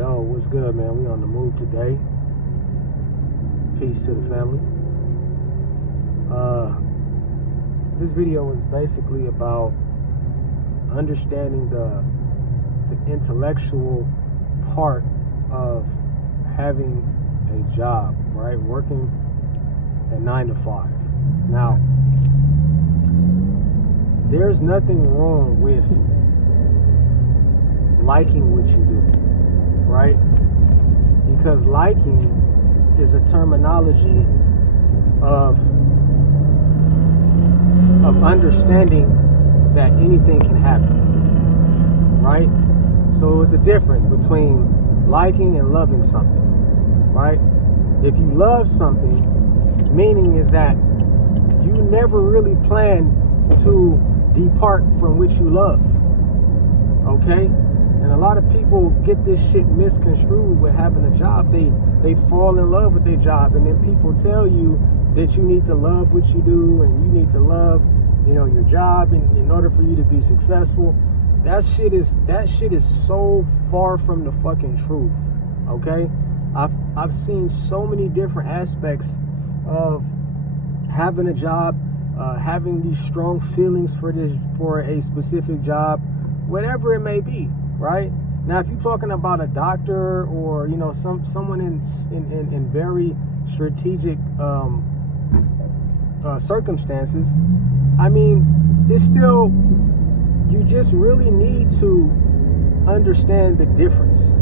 Yo, what's good, man? We on the move today. Peace to the family. This video is basically about understanding the intellectual part of having a job, right? Working at 9 to 5. Now, there's nothing wrong with liking what you do, right? Because liking is a terminology of understanding that anything can happen, right? So it's a difference between liking and loving something, right? If you love something, meaning is that you never really plan to depart from what you love, okay? And a lot of people get this shit misconstrued with having a job. They fall in love with their job, and then people tell you that you need to love what you do and you need to love, your job in order for you to be successful. That shit is so far from the fucking truth. Okay? I've seen so many different aspects of having a job, having these strong feelings for a specific job, whatever it may be, right? Now, if you're talking about a doctor or someone in very strategic circumstances, I mean, it's still, you just really need to understand the difference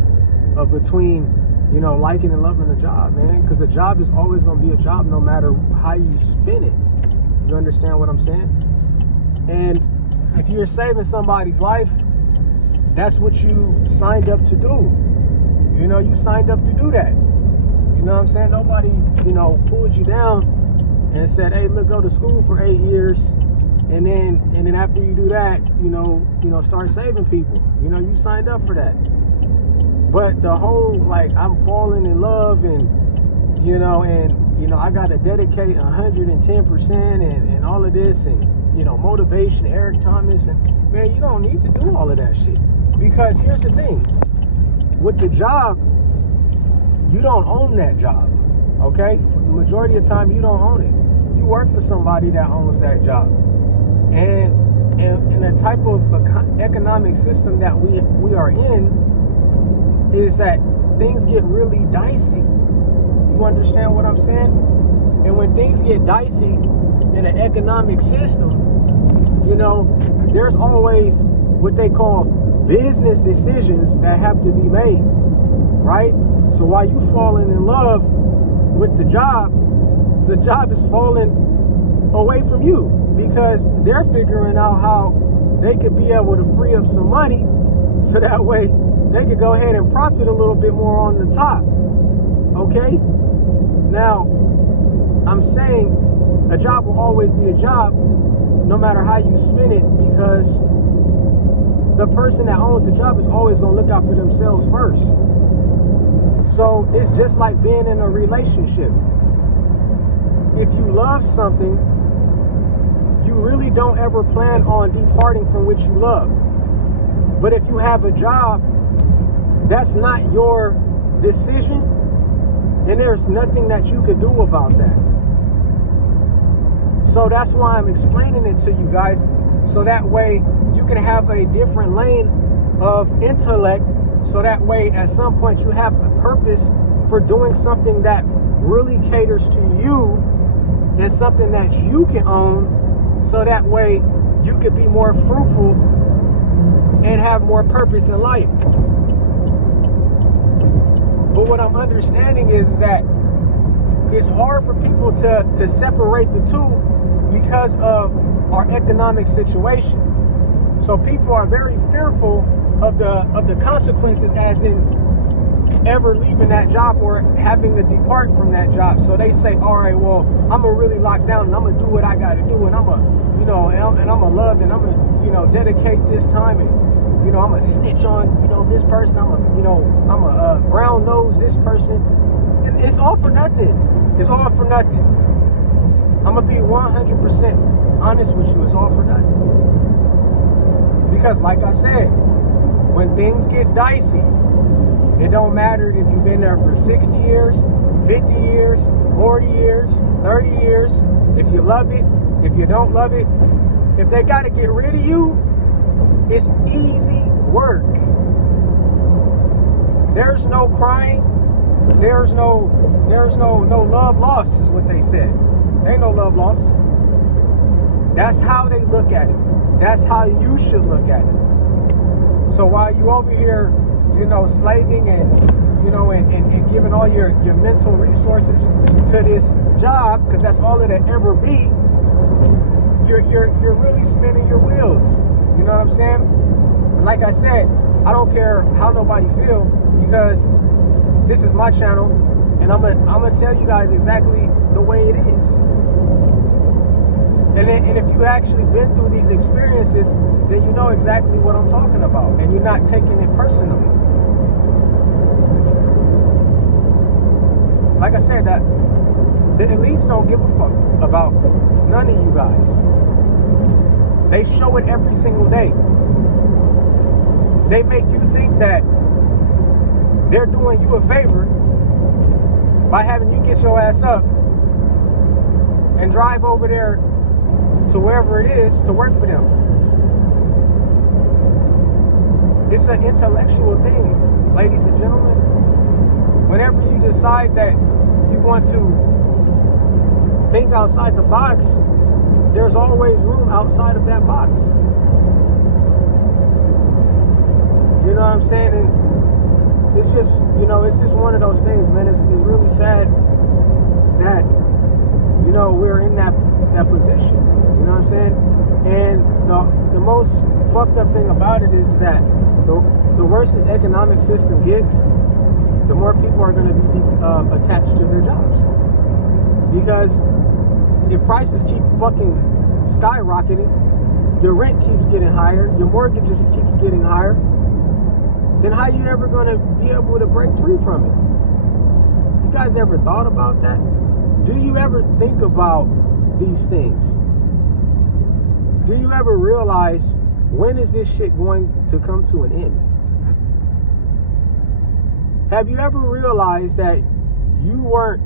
between liking and loving a job, man, because a job is always going to be a job no matter how you spin it. You understand what I'm saying? And if you're saving somebody's life, that's what you signed up to do. You signed up to do that. You know what I'm saying? Nobody, pulled you down and said, hey, look, go to school for 8 years. And then after you do that, start saving people. You signed up for that. But the whole, I'm falling in love and I got to dedicate 110% and all of this and, motivation, Eric Thomas. And man, you don't need to do all of that shit. Because here's the thing, with the job, you don't own that job, okay? For the majority of the time, you don't own it. You work for somebody that owns that job. And the type of economic system that we are in is that things get really dicey. You understand what I'm saying? And when things get dicey in an economic system, there's always what they call business decisions that have to be made, right? So while you falling in love with the job is falling away from you because they're figuring out how they could be able to free up some money so that way they could go ahead and profit a little bit more on the top, okay? Now, I'm saying a job will always be a job no matter how you spin it, because the person that owns the job is always going to look out for themselves first. So it's just like being in a relationship. If you love something, you really don't ever plan on departing from what you love. But if you have a job, that's not your decision, and there's nothing that you could do about that. So that's why I'm explaining it to you guys, so that way you can have a different lane of intellect, so that way at some point you have a purpose for doing something that really caters to you and something that you can own, so that way you could be more fruitful and have more purpose in life. But what I'm understanding is that it's hard for people to separate the two because of our economic situation. So people are very fearful of the consequences, as in ever leaving that job or having to depart from that job. So they say, all right, well, I'm gonna really lock down and I'm gonna do what I gotta do, and I'm gonna love and I'm gonna dedicate this time, and I'm gonna snitch on this person, I'm gonna brown nose this person, and it's all for nothing. It's all for nothing. I'm gonna be 100% honest with you. It's all for nothing. Because like I said, when things get dicey, It don't matter if you've been there for 60 years, 50 years, 40 years, 30 years. If you love it, if you don't love it, if they got to get rid of you, it's easy work. There's no crying. There's no love lost, is what they said. Ain't no love lost. That's how they look at it. That's how you should look at it. So while you over here, slaving and giving all your mental resources to this job, because that's all it'll ever be, you're really spinning your wheels. You know what I'm saying? Like I said, I don't care how nobody feel, because this is my channel, and I'm gonna tell you guys exactly the way it is. And if you've actually been through these experiences, then you know exactly what I'm talking about, and you're not taking it personally. Like I said, that the elites don't give a fuck about none of you guys. They show it every single day. They make you think that they're doing you a favor by having you get your ass up and drive over there to wherever it is to work for them. It's an intellectual thing, ladies and gentlemen. Whenever you decide that you want to think outside the box, there's always room outside of that box. You know what I'm saying? And it's just, it's just one of those things, man. It's really sad that, we're in that position. You know what I'm saying? And the most fucked up thing about it is that the worse the economic system gets, the more people are going to be attached to their jobs. Because if prices keep fucking skyrocketing, your rent keeps getting higher, your mortgage just keeps getting higher, then how you ever going to be able to break free from it? You guys ever thought about that? Do you ever think about these things? Do you ever realize, when is this shit going to come to an end? Have you ever realized that you weren't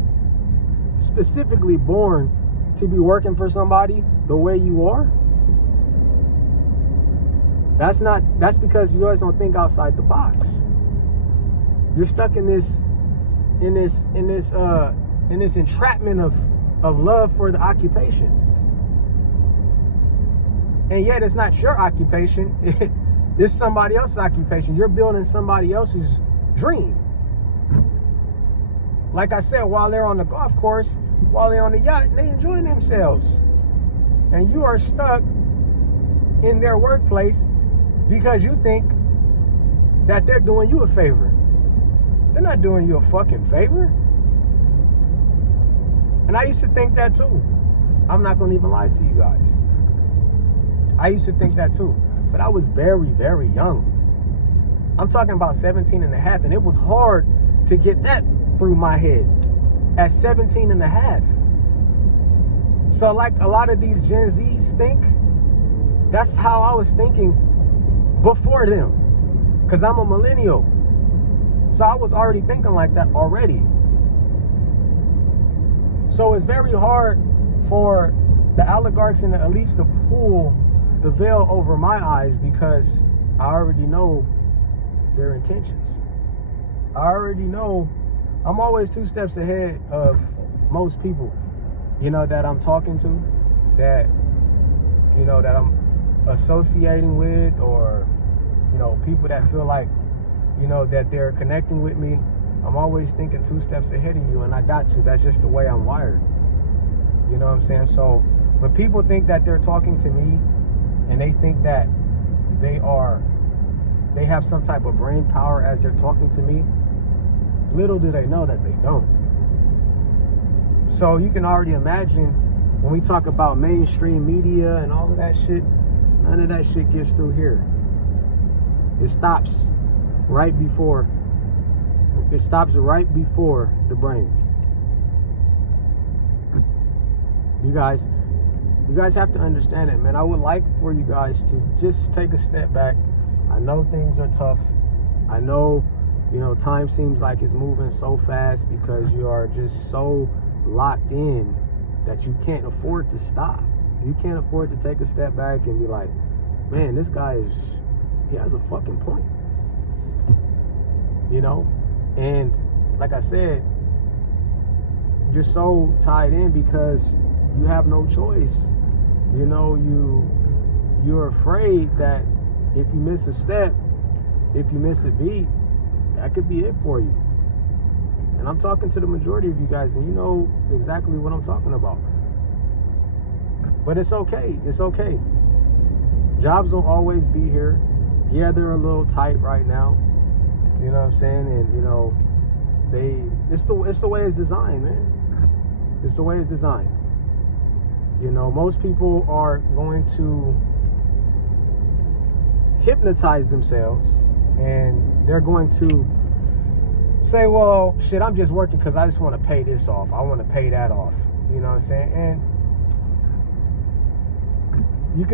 specifically born to be working for somebody the way you are? That's because you guys don't think outside the box. You're stuck in this entrapment of love for the occupation. And yet it's not your occupation. It's somebody else's occupation. You're building somebody else's dream. Like I said, while they're on the golf course, while they're on the yacht, they enjoying themselves. And you are stuck in their workplace because you think that they're doing you a favor. They're not doing you a fucking favor. And I used to think that too. I'm not gonna even lie to you guys. I used to think that too. But I was very, very young. I'm talking about 17 and a half, and it was hard to get that through my head at 17 and a half. So like a lot of these Gen Zs think, that's how I was thinking before them, because I'm a millennial. So I was already thinking like that already. So it's very hard for the oligarchs and the elites to pull the veil over my eyes, because I already know their intentions. I already know I'm always 2 steps ahead of most people, that I'm talking to, that, that I'm associating with, or, people that feel like, that they're connecting with me. I'm always thinking 2 steps ahead of you, and I got to. That's just the way I'm wired. You know what I'm saying? So when people think that they're talking to me, and they think that they have some type of brain power as they're talking to me, little do they know that they don't. So you can already imagine, when we talk about mainstream media and all of that shit, none of that shit gets through here. It stops right before the brain. You guys have to understand it, man. I would like for you guys to just take a step back. I know things are tough. I know, You know, time seems like it's moving so fast because you are just so locked in that you can't afford to stop. You can't afford to take a step back and be like, man, this guy he has a fucking point. You know? And like I said, you're so tied in because you have no choice. You know, you're afraid that if you miss a step, if you miss a beat, that could be it for you. And I'm talking to the majority of you guys, and you know exactly what I'm talking about. But it's okay. It's okay. Jobs will always be here. Yeah, they're a little tight right now. You know what I'm saying? And, you know, it's the way it's designed, man. It's the way it's designed. You know, most people are going to hypnotize themselves, and they're going to say, well, shit, I'm just working because I just want to pay this off. I want to pay that off. You know what I'm saying? And you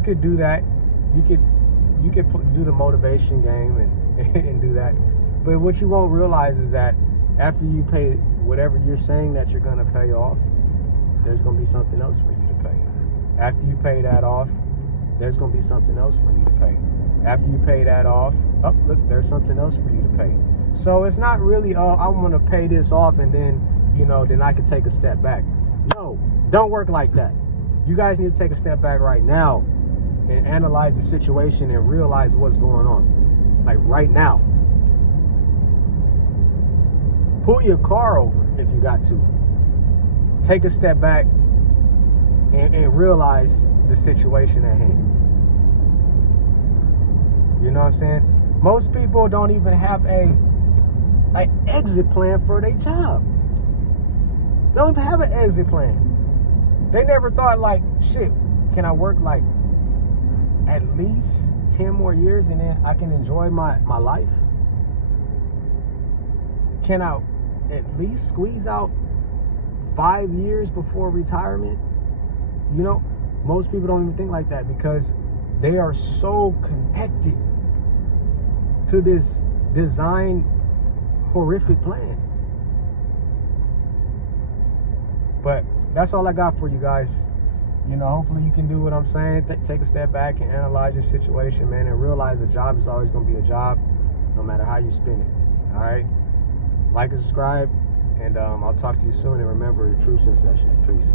could do that. You could do the motivation game and do that. But what you won't realize is that after you pay whatever you're saying that you're going to pay off, there's going to be something else for you to pay. After you pay that off, there's going to be something else for you to pay. After you pay that off, oh, look, there's something else for you to pay. So it's not really, oh, I want to pay this off and then, you know, then I can take a step back. No, don't work like that. You guys need to take a step back right now and analyze the situation and realize what's going on. Like right now. Pull your car over if you got to. Take a step back and realize the situation at hand. You know what I'm saying? Most people don't even have an exit plan for their job. They don't even have an exit plan. They never thought like, shit, can I work like at least 10 more years and then I can enjoy my life? Can I at least squeeze out 5 years before retirement? You know, most people don't even think like that because they are so connected to this design horrific plan. But that's all I got for you guys. You know, hopefully you can do what I'm saying. Take a step back and analyze your situation, man, and realize a job is always going to be a job, no matter how you spin it. All right? Like and subscribe, and I'll talk to you soon. And remember, the truth's in session. Peace.